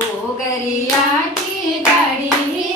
गोगरिया की गाड़ी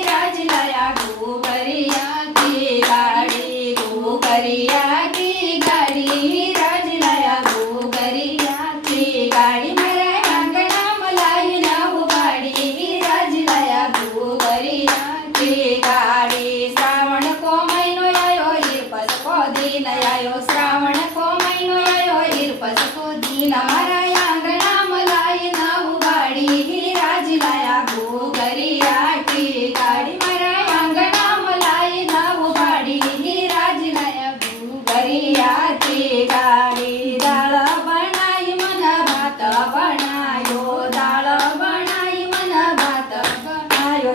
राजलाया गोगरिया की गाड़ी गोगरिया की गाड़ी राजलाया गोगरिया की गाड़ी मारा आंगणा मलाई नाव गाडी राजलाया गोगरिया की गाडी श्रावण को महीनो आयो इरपस को दिन आयो श्रावण को महीनो आयो इरपस को दिन मारा आंगणा मलाई नाव गाडी राजलाया गोगरिया की गाडी मारा आंगणा मलाई नाव गाडी राजलाया गोगरिया की गाडी डाळ बनाई मन भात बनायो डाळ बनाई मन भात बनायो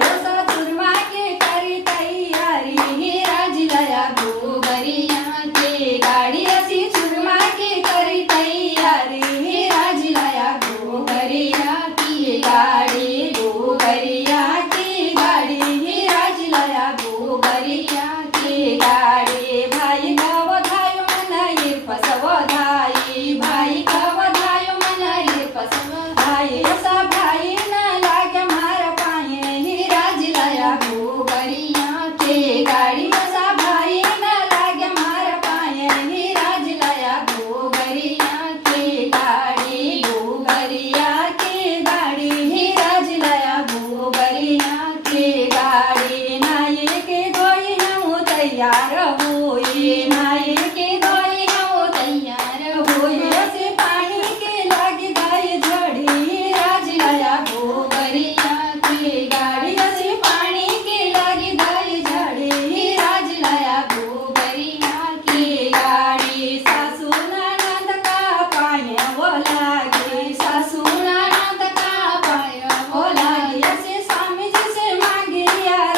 चुरमा के करी तैयारी राजलाया गोगरिया की गाडी अशी चुरमा के करी तैयारी राजलाया गोगरिया की गाडी गोगरिया की गाडी राजलाया गोगरिया की गाडी भाई गवधायो मन इरपसवधाई भाई गवधायो मन इरपसवधाई असा भाई न लागे मार पाये राजलाया गोगरिया की गाडी असा भाई न लागे मार पाये राजलाया गोगरिया की गाडी गोगरिया की गाडी राजलाया गोगरिया की गाडी नाई के गोई नऊ तैयार होई नाई के गोई नऊ तैयार होई असे पाणी के लागी गाय झडी राजलाया गोगरिया की गाडी असे पाणी के लागी गाय झडी राजलाया गोगरिया की गाडी सासू ननंद का पाय वो लागे सासू ननंद का पाय वो लागे असे स्वामीजी से मागे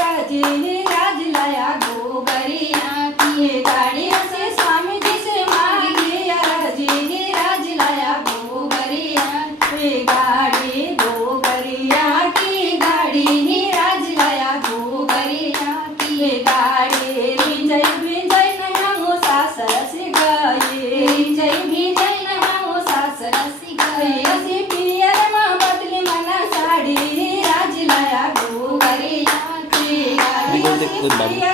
राजी राजलाया गोगरिया की गाडी असे स्वामीजी से मागे राजी राजलाया गोगरिया की गाडी गोगरिया की गाडी राजलाया गोगरिया की गाडी रिंजय भिंजय नमो सासरसी गई रिंजय भिंजय नमो सासरसी गई असे पियर मा बदली मना साडी राजलाया गोगरिया की गाडी असे पियर